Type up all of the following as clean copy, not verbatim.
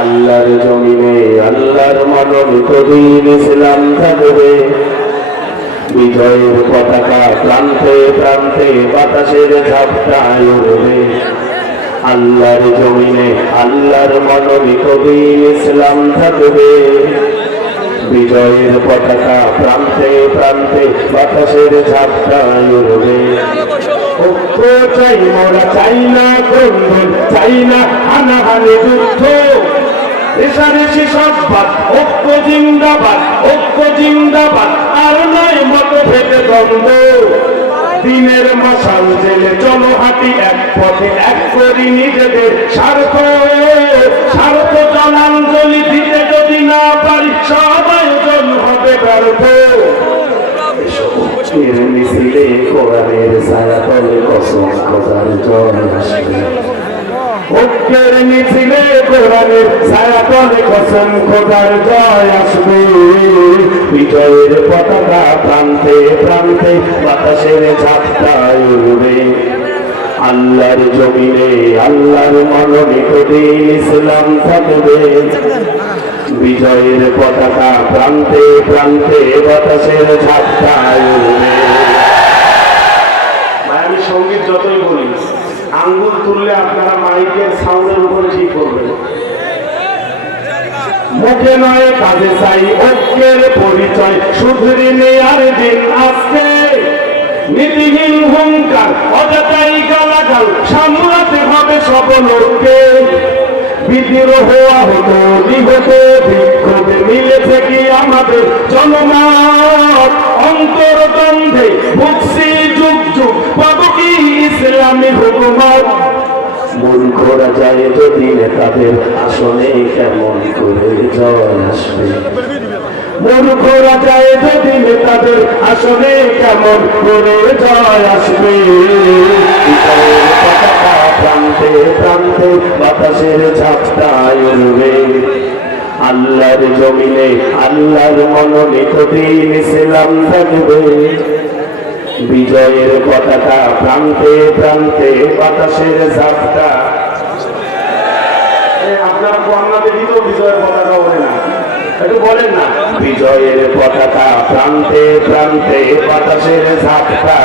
আল্লাহর জমিনে আল্লাহর মনোনীত দ্বীন ইসলাম থাকবে। বিজয়ের পতাকা প্রান্তে প্রান্তে বাতাসের ঝাপটায় উড়বে। আল্লাহর জমিনে আল্লাহর মনোনীত দ্বীন ইসলাম থাকবে। বিজয়ের পতাকা প্রান্তে প্রান্তে বাতাসের ঝাপটায় উড়বে। ঐক্য চাই মোরা, চাই না ক্রন্দন, চাই না হানাহানি যুদ্ধ। রেশারেশি সববাদ, ঐক্য জিন্দাবাদ, ঐক্য জিন্দাবাদ। আর নয় মতভেদ দ্বন্দ্ব। দিনের মশাল জেলে চলো হাঁটি এক পথে, এক করি নিজেদের স্বার্থ। স্বার্থ জলাঞ্জলি দিতে যদি না পারি, সব আয়োজন হবে ব্যর্থ। মিছিলে কোরআনের ছায়া তলে কসম খোদার জয় আসবে। ঐক্যের মিছিলে কোরআনের ছায়া তলে কসম খোদার জয় আসবে। বিজয়ের পতাকা প্রান্তে প্রান্তে বাতাসের ঝাপটায় উড়বে। আল্লাহর জমিনে আল্লাহর মনোনীত দ্বীন ইসলাম থাকবে। বিজয়ের পতাকা প্রান্তে প্রান্তে বাতাসের ঝাপটায় উড়বে। আমি সঙ্গীত যতই বলি, আঙ্গুল তুললে আপনারা মাইকের সাউন্ডের উপরে ঠিক করবেন। মুখে নয় কাজে চাই ঐক্যের পরিচয়, শুধরে নেয়ার দিন আসছে। নীতিহীন হুঙ্কার অযথাই গালাগাল সামলাতে হবে সব লোককে। বিদ্রোহ আহত নিহত বিক্ষোভে মিলেছে কি আমাদের জনমত। অন্তর্দ্বন্দ্বে ভুগছি যুগ যুগ, পাব কি ইসলামী হুকুমত। মূর্খরা যায় যদি নেতাদের আসনে, কেমন করে জয় আসবে। মূর্খরা যায় যদি নেতাদের আসনে, কেমন করে জয় আসবে। পতাকা প্রান্তে প্রান্তে বাতাসের ঝাপটায় উড়বে। আল্লাহর জমিনে আল্লাহর মনোনীত দ্বীন ইসলাম থাকবে। বিজয়ের পতাকা প্রান্তে প্রান্তে বাতাসের ঝাপটা। আপনারা বাংলাতে দিত বিজয়ের পতাকা বলে না, একটু বলেন না। বিজয়ের পতাকা প্রান্তে প্রান্তে বাতাসের ঝাপটা।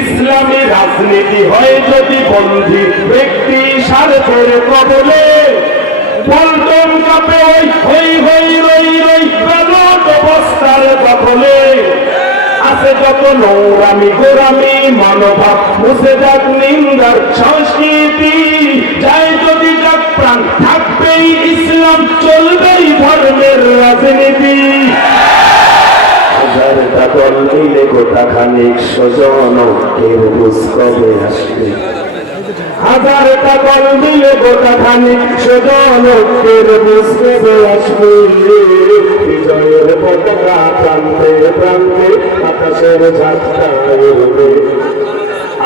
ইসলামী রাজনীতি হয় যদি বন্দী ব্যক্তি স্বার্থের কবলে। পল্টন কাপে ওই হই হই রই রই ব্যালট অবস্থার দখলে। আছে যত নোংরামি গোরামি মনোভাব, মুছে যাক নিন্দার সংস্কৃতি। যায় যদি যাক প্রাণ, থাকবেই ইসলাম, চলবেই ধর্মের রাজনীতি। হাজারটা দল মিলে গোটা খানিক স্বজন, কেউ বুঝ কবে আসবে। হাজারটা দল মিলে গোটা খানিক স্বজন, কেউ বুঝ কবে আসবে। বিজয়ের পতাকা প্রান্তে প্রান্তে বাতাসের ঝাপটায় উড়বে।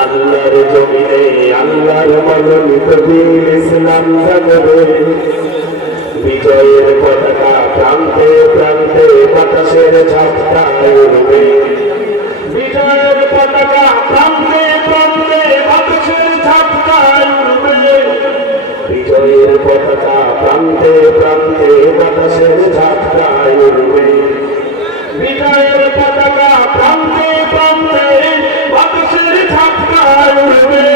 আল্লাহর জমিনে আল্লাহর মনোনীত দ্বীন ইসলাম থাকবে। বিজয়ের পতাকা প্রান্তে প্রান্তে বাতাসের ঝাপটায় উড়বে। বিজয়ের পতাকা প্রান্তে প্রান্তে বাতাসের ঝাপটায় উড়বে। বিজয়ের পতাকা প্রান্তে প্রান্তে বাতাসের ঝাপটায় উড়বে। বিজয়ের পতাকা প্রান্তে প্রান্তে বাতাসের ঝাপটায় উড়বে।